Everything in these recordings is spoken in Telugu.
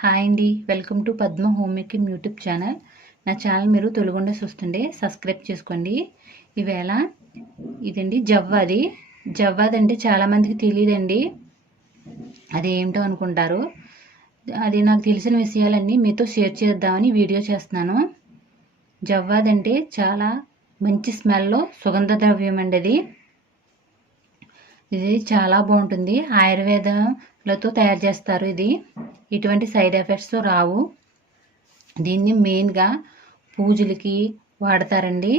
హాయ్ అండి, welcome to Padma home making YouTube channel. నా ఛానల్ మీరు తొలుగుండా చూస్తుండే సబ్స్క్రైబ్ చేసుకోండి. ఈవేళ ఇదండి జవ్వాది. జవ్వాది అంటే చాలామందికి తెలియదండి, అది ఏమిటో అనుకుంటారు. అది నాకు తెలిసిన విషయాలన్నీ మీతో షేర్ చేద్దామని వీడియో చేస్తున్నాను. జవ్వాది అంటే చాలా మంచి స్మెల్, సుగంధ ద్రవ్యం అండి. ఇది చాలా బాగుంటుంది. ఆయుర్వేదాలతో తయారు చేస్తారు. ఇది ఎటువంటి సైడ్ ఎఫెక్ట్స్ రావు. దీన్ని మెయిన్గా పూజలకి వాడతారండి.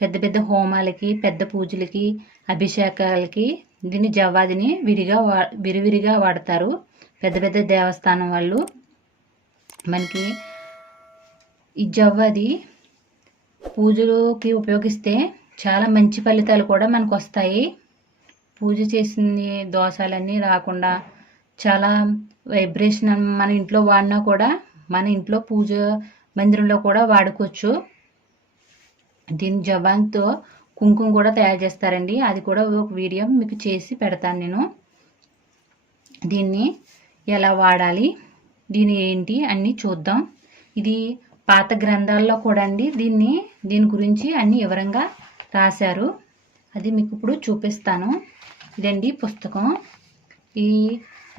పెద్ద పెద్ద హోమాలకి, పెద్ద పూజలకి, అభిషేకాలకి దీన్ని జవ్వాదిని విరివిరిగా వాడతారు పెద్ద పెద్ద దేవస్థానం వాళ్ళు. మనకి ఈ జవ్వాది పూజలకి ఉపయోగిస్తే చాలా మంచి ఫలితాలు కూడా మనకు వస్తాయి. పూజ చేసింది దోషాలన్నీ రాకుండా చాలా వైబ్రేషన్ మన ఇంట్లో వాడినా కూడా, మన ఇంట్లో పూజ మందిరంలో కూడా వాడుకోవచ్చు. దీని జవ్వాదితో కుంకుమ కూడా తయారు చేస్తారండి. అది కూడా ఒక వీడియో మీకు చేసి పెడతాను నేను. దీన్ని ఎలా వాడాలి, దీని ఏంటి అన్నీ చూద్దాం. ఇది పాత గ్రంథాల్లో కూడా అండి దీని గురించి అన్ని వివరంగా రాశారు. అది మీకు ఇప్పుడు చూపిస్తాను. ఇదండి పుస్తకం.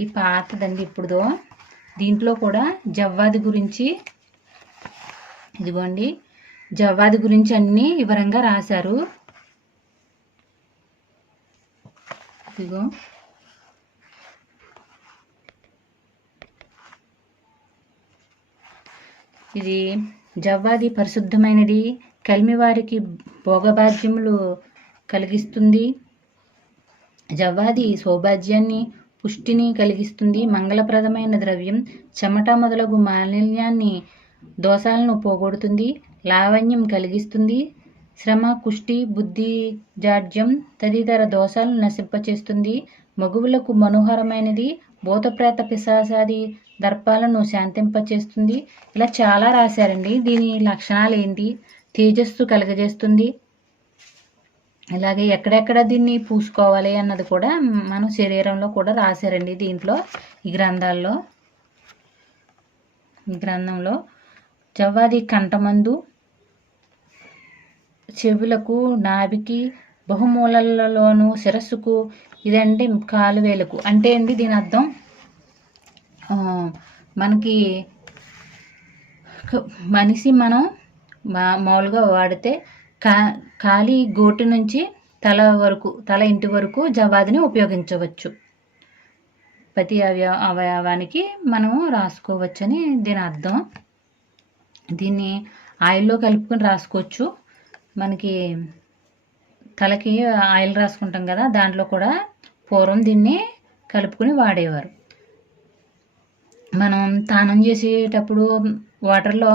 ఈ పాతదండి ఇప్పుడుదో. దీంట్లో కూడా జవ్వాది గురించి, ఇదిగోండి జవ్వాది గురించి అన్నీ వివరంగా రాశారు. ఇదిగో ఇది జవ్వాది పరిశుద్ధమైనది, కలిమివారికి భోగభాగ్యములు కలిగిస్తుంది. జవ్వాది సౌభాగ్యాన్ని, పుష్టిని కలిగిస్తుంది. మంగళప్రదమైన ద్రవ్యం. చెమట మొదలగు మాలిన్యాన్ని, దోషాలను పోగొడుతుంది. లావణ్యం కలిగిస్తుంది. శ్రమ, కుష్టి, బుద్ధి జాడ్యం తదితర దోషాలను నశింపచేస్తుంది. మగువులకు మనోహరమైనది. భూతప్రేత పిశాచాది దర్పాలను శాంతింపచేస్తుంది. ఇలా చాలా రాశారండి. దీని లక్షణాలు ఏంటి? తేజస్సు కలుగజేస్తుంది. ఇలాగే ఎక్కడెక్కడ దీన్ని పూసుకోవాలి అన్నది కూడా మన శరీరంలో కూడా రాశారండి దీంట్లో, ఈ గ్రంథంలో. జవ్వాది కంఠమందు, చెవులకు, నాభికి, బహుమూలలలోను, శిరస్సుకు, ఇదంటే కాలువేలకు. అంటే అండి దీని అర్థం మనకి మనిషి మనం మామూలుగా వాడితే కాలి గోటి నుంచి తల ఇంటి వరకు జవ్వాదిని ఉపయోగించవచ్చు. ప్రతి అవయవానికి మనము రాసుకోవచ్చని దీని అర్థం. దీన్ని ఆయిల్లో కలుపుకొని రాసుకోవచ్చు. మనకి తలకి ఆయిల్ రాసుకుంటాం కదా, దాంట్లో కూడా పూర్వం దీన్ని కలుపుకొని వాడేవారు. మనం స్నానం చేసేటప్పుడు వాటర్లో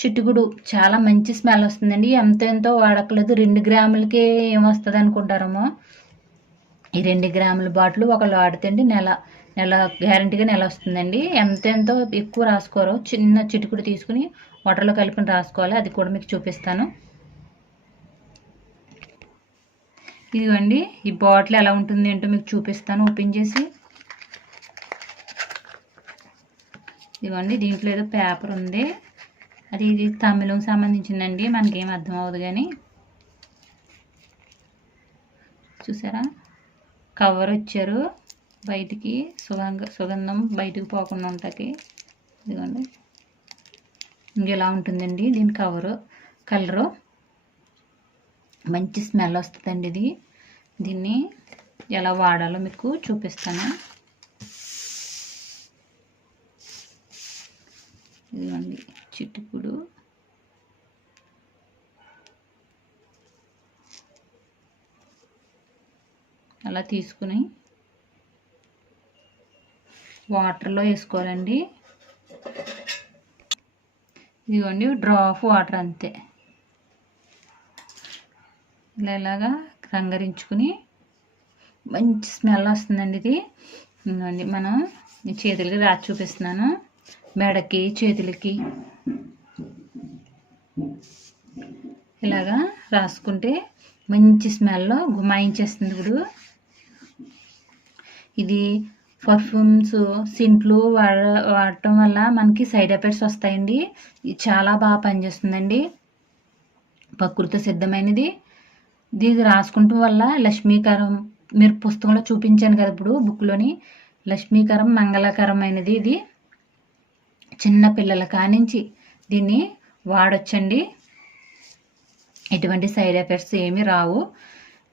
చిటుకుడు చాలా మంచి స్మెల్ వస్తుందండి. ఎంతో వాడకలేదు. 2 గ్రాములకే ఏమొస్తుంది అనుకుంటారేమో. ఈ 2 గ్రాముల బాటిల్ ఒకళ్ళు వాడితే అండి నెల గ్యారంటీగా నెల వస్తుందండి. ఎంతో ఎక్కువ రాసుకోరు. చిన్న చిటుకుడు తీసుకుని వాటర్లో కలిపి రాసుకోవాలి. అది కూడా మీకు చూపిస్తాను. ఇదిగోండి ఈ బాటిల్ ఎలా ఉంటుంది ఏంటో మీకు చూపిస్తాను ఓపెన్ చేసి. ఇదిగోండి దీంట్లో ఏదో పేపర్ ఉంది. ఇది తమిళం సంబంధించిందండి, మనకేం అర్థం అవ్వదు. కానీ చూసారా, కవర్ వచ్చారు బయటికి, సుగంధం బయటికి పోకుండా ఉంటుంది. ఇదిగోండి ఇంకెలా ఉంటుందండి దీని కలరు. మంచి స్మెల్ వస్తుందండి. దీన్ని ఎలా వాడాలో మీకు చూపిస్తాను. ఇదిగోండి చిటుకుడు. అలా తీసుకుని వాటర్లో వేసుకోవాలండి. ఇదిగోండి డ్రాప్ వాటర్ అంతే. ఇలాగా రంగరించుకుని మంచి స్మెల్ వస్తుందండి. ఇది మనం చేతులకి రాసి చూపిస్తున్నాను. మెడకి, చేతులకి ఇలాగా రాసుకుంటే మంచి స్మెల్ గుమాయించేస్తుంది. ఇప్పుడు ఇది పర్ఫ్యూమ్స్ సెంట్లు వాడటం వల్ల మనకి సైడ్ ఎఫెక్ట్స్ వస్తాయండి. ఇది చాలా బాగా పనిచేస్తుందండి, ప్రకృతి సిద్ధమైనది. దీన్ని రాసుకుంటూ వల్ల లక్ష్మీకరం, మీరు పుస్తకంలో చూపించాను కదా ఇప్పుడు బుక్లోని, లక్ష్మీకరం మంగళకరమైనది. ఇది చిన్న పిల్లల కానించి దీన్ని వాడొచ్చండి, ఎటువంటి సైడ్ ఎఫెక్ట్స్ ఏమీ రావు.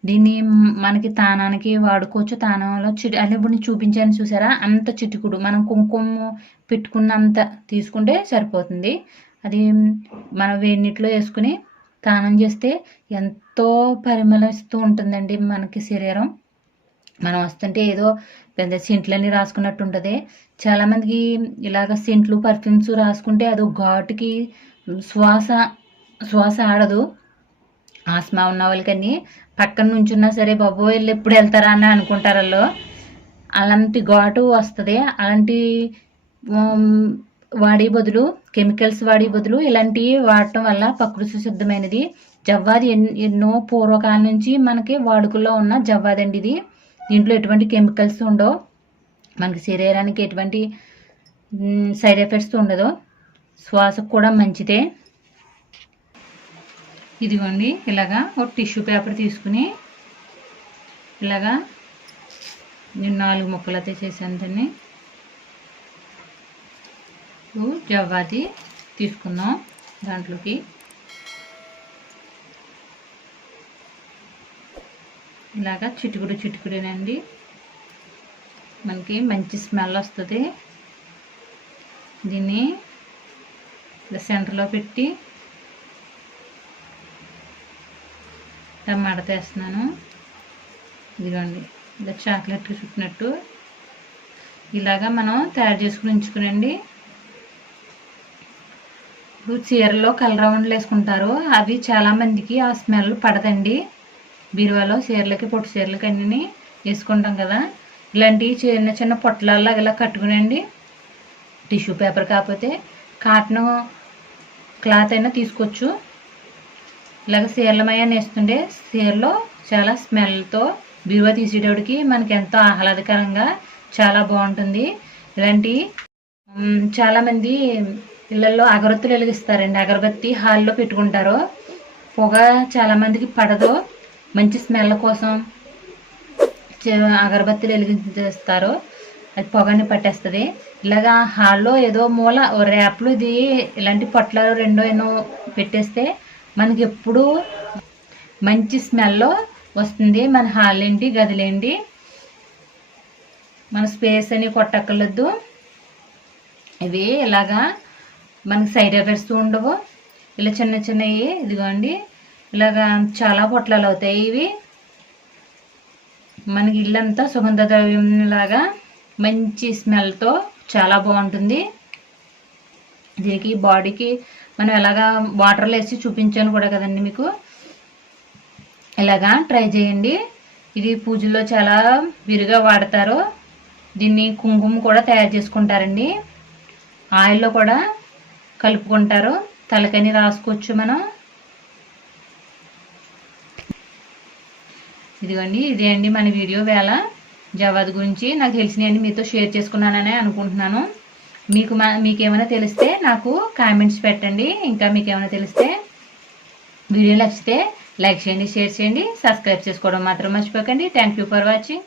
దీన్ని మనకి తానానికి వాడుకోవచ్చు. తానంలో అదే ఇప్పుడు నేను చూపించాను చూసారా, అంత చిటికుడు మనం కుంకుమ పెట్టుకున్నంత తీసుకుంటే సరిపోతుంది. అది మనం వేడి నీటిలో వేసుకుని తానం చేస్తే ఎంతో పరిమళిస్తూ ఉంటుందండి మనకి శరీరం. మనం వస్తుంటే ఏదో పెద్ద సెంట్లన్నీ రాసుకున్నట్టు ఉంటుంది. చాలామందికి ఇలాగ సెంట్లు పర్ఫ్యూమ్స్ రాసుకుంటే అది ఘాటుకి శ్వాస ఆడదు. ఆస్మా ఉన్న వాళ్ళకని పక్కన నుంచున్నా సరే బాబో వీళ్ళు ఎప్పుడు వెళ్తారా అని అనుకుంటారు వాళ్ళు. అలాంటి ఘాటు వస్తుంది. అలాంటి వాడే బదులు, కెమికల్స్ వాడే బదులు ఇలాంటివి వాడటం వల్ల ప్రకృతి సిద్ధమైనది. జవ్వాది ఎన్నో పూర్వకాలం నుంచి మనకి వాడుకలో ఉన్న జవ్వాది అండి ఇది. దీంట్లో ఎటువంటి కెమికల్స్ ఉండవు, మనకి శరీరానికి ఎటువంటి సైడ్ ఎఫెక్ట్స్ ఉండదు, శ్వాసకు కూడా మంచిదే. ఇదిగోండి ఇలాగా ఒక టిష్యూ పేపర్ తీసుకుని ఇలాగా నేను 4 ముక్కలు అయితే చేశాను. దాన్ని జవ్వాది తీసుకుందాం. దాంట్లోకి ఇలాగా చిటుకుడేనండి, మనకి మంచి స్మెల్ వస్తుంది. దీన్ని సెంటర్లో పెట్టి టమాటా వేస్తున్నాను. ఇదిగోండి ఇలా చాక్లెట్కి చుట్టినట్టు ఇలాగా మనం తయారు చేసుకుని ఉంచుకునండి. ఇప్పుడు చీరలో కలర్ రౌండ్లు వేసుకుంటారు, అవి చాలామందికి ఆ స్మెల్ పడదండి. బీరువాలో చీరలకి, పొట్టు చీరలకి అన్నీ వేసుకుంటాం కదా, ఇలాంటివి చిన్న చిన్న పొట్లాల్లో ఇలా కట్టుకునండి. టిష్యూ పేపర్ కాకపోతే కాటన్ క్లాత్ అయినా తీసుకోవచ్చు. ఇలాగ చీరలమయ్యాన్ని వేస్తుంటే చీరలో చాలా స్మెల్తో బీరువా తీసేటోడికి మనకి ఎంతో ఆహ్లాదకరంగా చాలా బాగుంటుంది. ఇలాంటి చాలామంది ఇళ్ళల్లో అగరబత్తులు వెలిగిస్తారండి. అగరబత్తి హాల్లో పెట్టుకుంటారు. పొగ చాలామందికి పడదు, మంచి స్మెల్ కోసం అగరబత్తులు వెలిగిస్తారు, అది పొగని పట్టేస్తుంది. ఇలాగా హాల్లో ఏదో మూల ర్యాప్లు ఇది ఇలాంటి పొట్లాలు 2 ఎన్నో పెట్టేస్తే మనకి ఎప్పుడు మంచి స్మెల్ వస్తుంది. మన హాల్ ఏంటి, గదిలేంటి, మన స్పేస్ అని కొట్టక్కర్లేదు. ఇవి ఇలాగా మనకి సైడ్ ఎఫెక్ట్స్ ఉండవు. ఇలా చిన్న చిన్నవి ఇదిగోండి ఇలాగా చాలా పొట్లాలు అవుతాయి. ఇవి మనకి ఇల్లంతా సుగంధ ద్రవ్యం లాగా మంచి స్మెల్తో చాలా బాగుంటుంది. దీనికి బాడీకి మనం ఎలాగా వాటర్లో వేసి చూపించాను కూడా కదండి మీకు. ఇలాగా ట్రై చేయండి. ఇది పూజల్లో చాలా విరిగా వాడతారు. దీన్ని కుంకుమ కూడా తయారు చేసుకుంటారండి, ఆయిల్లో కూడా కలుపుకుంటారు, తలకని రాసుకోవచ్చు మనం. ఇదిగోండి ఇదే అండి మన వీడియో వేళ జవ్వాది గురించి నాకు తెలిసినవన్నీ మీతో షేర్ చేసుకున్నానని అనుకుంటున్నాను. మీకేమైనా తెలిస్తే నాకు కామెంట్స్ పెట్టండి. ఇంకా మీకేమైనా తెలిస్తే వీడియో నచ్చితే లైక్ చేయండి, షేర్ చేయండి, సబ్స్క్రైబ్ చేసుకోవడం మాత్రం మర్చిపోకండి. Thank you for watching.